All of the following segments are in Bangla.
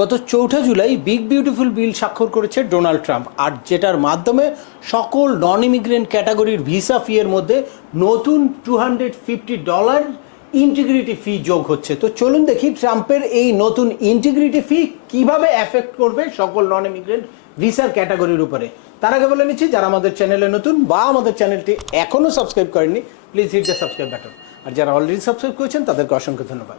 গত চৌঠা জুলাই বিগ বিউটিফুল বিল স্বাক্ষর করেছে ডোনাল্ড ট্রাম্প, আর যেটার মাধ্যমে সকল নন ইমিগ্রেন্ট ক্যাটাগরির ভিসা ফি এর মধ্যে নতুন two hundred fifty dollar integrity fee যোগ হচ্ছে। তো চলুন দেখি ট্রাম্পের এই নতুন ইন্টিগ্রিটি ফি কীভাবে এফেক্ট করবে সকল নন ইমিগ্রেন্ট ভিসার ক্যাটাগরির উপরে। তার আগে বলে নিচ্ছি, যারা আমাদের চ্যানেলে নতুন বা আমাদের চ্যানেলটি এখনও সাবস্ক্রাইব করেননি please hit the subscribe button আর যারা অলরেডি সাবস্ক্রাইব করেছেন, তাদেরকে অসংখ্য ধন্যবাদ।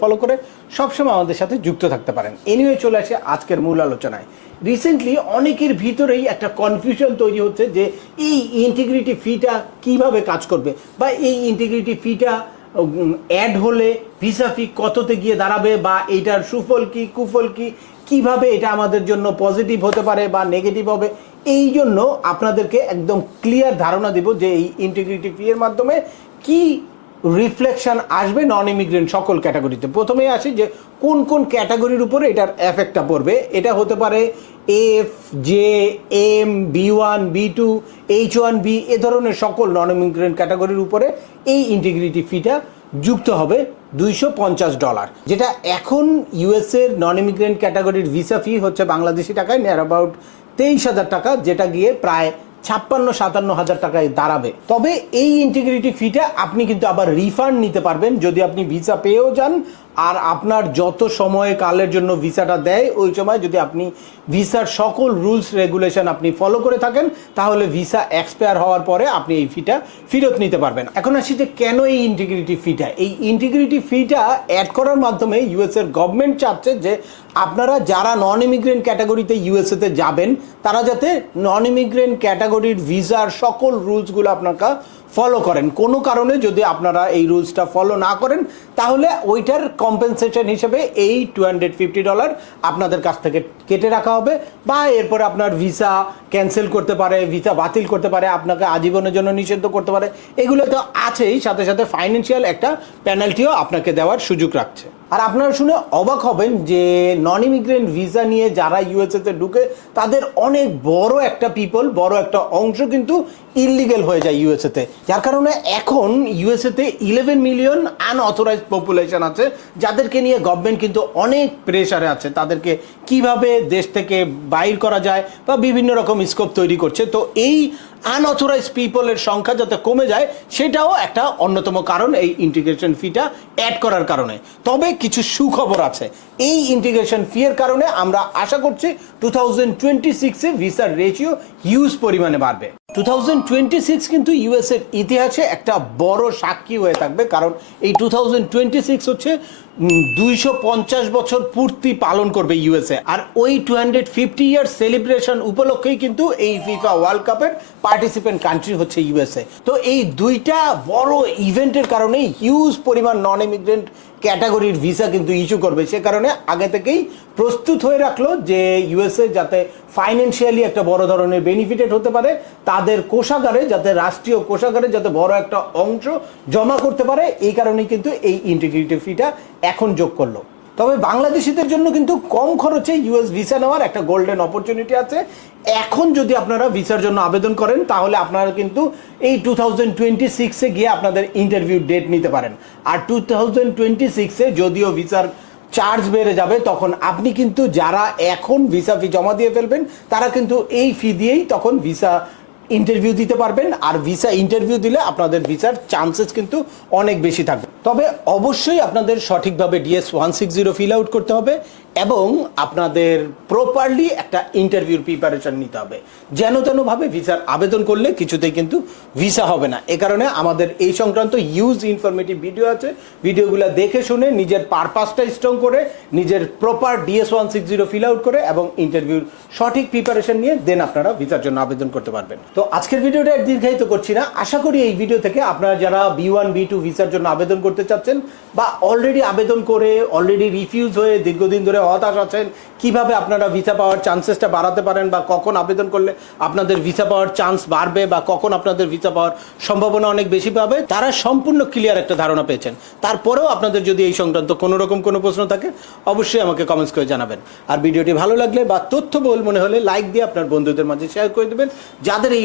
ফলো করে সবসময় আমাদের সাথে যুক্ত থাকতে পারেন। এনিওয়ে চলে আসে আজকের মূল আলোচনায়। রিসেন্টলি অনেকের ভিতরেই একটা কনফিউশন তৈরি হচ্ছে যে এই ইন্টিগ্রিটি ফিটা কীভাবে কাজ করবে বা এই ইন্টিগ্রিটি ফিটা অ্যাড হলে ভিসা ফি কততে গিয়ে দাঁড়াবে বা এইটার সুফল কি, কুফল কি, কীভাবে এটা আমাদের জন্য পজিটিভ হতে পারে বা নেগেটিভ হবে, এই জন্য আপনাদেরকে একদম ক্লিয়ার ধারণা দিব যে এই ইন্টিগ্রিটি ফি এর মাধ্যমে কি রিফ্লেকশন আসবে নন ইমিগ্রেন্ট সকল ক্যাটাগরিতে। প্রথমে আসি যে কোন কোন ক্যাটাগরির উপরে এটার এফেক্টটা পড়বে। এটা হতে পারে F J M B one B two H one B A ধরনের সকল নন ইমিগ্রেন্ট ক্যাটাগরির উপরে এই ইন্টিগ্রিটি ফিটা যুক্ত হবে দুইশো পঞ্চাশ ডলার যেটা এখন ইউএসের নন ইমিগ্রেন্ট ক্যাটাগরির ভিসা ফি হচ্ছে বাংলাদেশি টাকায় নিয়ার অ্যাবাউট তেইশ হাজার টাকা, যেটা গিয়ে প্রায় ছাপ্পান্ন, সাতান্ন হাজার টাকায় দাঁড়াবে। তবে এই ইন্টিগ্রিটি ফিটা আপনি কিন্তু আবার রিফান্ড নিতে পারবেন। যদি আপনি ভিসা পেয়েও যান আর আপনার যত সময় কালের জন্য ভিসাটা দেয়, ওই সময় যদি আপনি ভিসার সকল রুলস, রেগুলেশন আপনি ফলো করে থাকেন, তাহলে ভিসা এক্সপায়ার হওয়ার পরে আপনি এই ফিটা ফেরত নিতে পারবেন। এখন আসি যে কেন এই ইন্টিগ্রিটি ফিটা এই ইন্টিগ্রিটি ফিটা অ্যাড করার মাধ্যমে ইউএসএর গভর্নমেন্ট চাচ্ছে যে আপনারা যারা নন ইমিগ্রেন্ট ক্যাটাগরিতে ইউএসএতে যাবেন, তারা যাতে নন ইমিগ্রেন্ট ক্যাটাগরির ভিসার সকল রুলসগুলো আপনাকে ফলো করেন। কোনো কারণে যদি আপনারা এই রুলসটা ফলো না করেন, তাহলে ওইটার কম্পেনসেশন হিসেবে এই টু হান্ড্রেড ফিফটি ডলার আপনাদের কাছ থেকে কেটে রাখা হবে বা এরপর আপনার ভিসা ক্যান্সেল করতে পারে ভিসা বাতিল করতে পারে, আপনাকে আজীবনের জন্য নিষিদ্ধ করতে পারে, এগুলো তো আছেই, সাথে সাথে ফাইন্যান্সিয়াল একটা পেনাল্টিও আপনাকে দেওয়ার সুযোগ রাখছে। আর আপনারা শুনে অবাক হবেন যে নন ইমিগ্রেন্ট ভিসা নিয়ে যারা ইউএসএতে ঢুকে, তাদের অনেক বড় একটা পিপল বড় একটা অংশ কিন্তু ইলিগেল হয়ে যায় ইউএসএতে যার কারণে এখন ইউএসএতে ইলেভেন মিলিয়ন আনঅথরাইজ পপুলেশন আছে, যাদেরকে নিয়ে গভর্নমেন্ট কিন্তু অনেক প্রেশারে আছে। তাদেরকে কীভাবে দেশ থেকে বাইর করা যায় বা বিভিন্ন রকম স্কোপ তৈরি করছে। তো এই আনঅথরাইজ পিপলের সংখ্যা যাতে কমে যায়, সেটাও একটা অন্যতম কারণ এই ইন্টিগ্রেশন ফিটা অ্যাড করার কারণে। তবে কিছু সুখবর আছে। এই ইন্টিগ্রেশন ফি এর কারণে আমরা আশা করছি টু থাউজেন্ড টোয়েন্টি সিক্সে ভিসার রেশিও হিউজ পরিমাণে বাড়বে। টু থাউজেন্ড টোয়েন্টি সিক্স কিন্তু ইউএস এর ইতিহাসে একটা বড় সাক্ষী হয়ে থাকবে, কারণ এই টু থাউজেন্ড টোয়েন্টি সিক্স হচ্ছে দুইশো পঞ্চাশ বছর পূর্তি পালন করবে ইউএসএ আর ওই two hundred fifty year celebration উপলক্ষেই কিন্তু এই ফিফা ওয়ার্ল্ড কাপের পার্টিসিপেন্ট কান্ট্রি হচ্ছে ইউএসএ তো এই দুইটা বড় ইভেন্টের কারণে হিউজ পরিমাণ নন ইমিগ্রেন্ট ক্যাটাগরির ভিসা কিন্তু ইস্যু করবে। সে কারণে আগে থেকেই প্রস্তুত হয়ে রাখল যে ইউএসএ যাতে ফাইন্যান্সিয়ালি একটা বড় ধরনের বেনিফিটেড হতে পারে, তাদের কোষাগারে যাতে, রাষ্ট্রীয় কোষাগারে যাতে বড় একটা অংশ জমা করতে পারে, এই কারণেই কিন্তু এই ইন্টিগ্রিটি ফিটা এখন যোগ করল। তবে বাংলাদেশিদের জন্য কিন্তু কম খরচে ইউএস ভিসা নেওয়ার একটা গোল্ডেন অপরচুনিটি আছে। এখন যদি আপনারা ভিসার জন্য আবেদন করেন, তাহলে আপনারা কিন্তু এই টু থাউজেন্ড টোয়েন্টি সিক্সে গিয়ে আপনাদের ইন্টারভিউ ডেট নিতে পারেন। আর টু থাউজেন্ড টোয়েন্টি সিক্সে যদিও ভিসার চার্জ বেড়ে যাবে, তখন আপনি কিন্তু যারা এখন ভিসা ফি জমা দিয়ে ফেলবেন, তারা কিন্তু এই ফি দিয়েই তখন ভিসা ইন্টারভিউ দিতে পারবেন, আর ভিসা ইন্টারভিউ দিলে আপনাদের ভিসার চান্সেস কিন্তু অনেক বেশি থাকবে। তবে অবশ্যই আপনাদের সঠিকভাবে DS one six zero fill out করতে হবে এবং আপনাদের প্রপারলি একটা ইন্টারভিউর প্রিপারেশন নিতে হবে। যেন তেনভাবে ভিসার আবেদন করলে কিছুতেই কিন্তু ভিসা হবে না। এ কারণে আমাদের এই সংক্রান্ত ইউজ ইনফরমেটিভ ভিডিও আছে। ভিডিওগুলো দেখে শুনে নিজের পারপাসটা স্ট্রং করে, নিজের proper DS one six zero fill out করে এবং ইন্টারভিউর সঠিক প্রিপারেশন নিয়ে দেন আপনারা ভিসার জন্য আবেদন করতে পারবেন। তো আজকের ভিডিওটা দীর্ঘায়িত করছি না। আশা করি এই ভিডিও থেকে আপনারা যারা বি ওয়ান বি টু ভিসার জন্য আবেদন করতে চাচ্ছেন বা অলরেডি আবেদন করে অলরেডি রিফিউজ হয়ে দীর্ঘদিন ধরে হতাশ আছেন, কীভাবে আপনারা ভিসা পাওয়ার চান্সেসটা বাড়াতে পারেন বা কখন আবেদন করলে আপনাদের ভিসা পাওয়ার চান্স বাড়বে বা কখন আপনাদের ভিসা পাওয়ার সম্ভাবনা অনেক বেশি পাবে, তারা সম্পূর্ণ ক্লিয়ার একটা ধারণা পেয়েছেন। তারপরেও আপনাদের যদি এই সংক্রান্ত কোনো রকম কোনো প্রশ্ন থাকে, অবশ্যই আমাকে কমেন্টস করে জানাবেন। আর ভিডিওটি ভালো লাগলে বা তথ্যবহুল মনে হলে লাইক দিয়ে আপনার বন্ধুদের মাঝে শেয়ার করে দেবেন। যাদের এই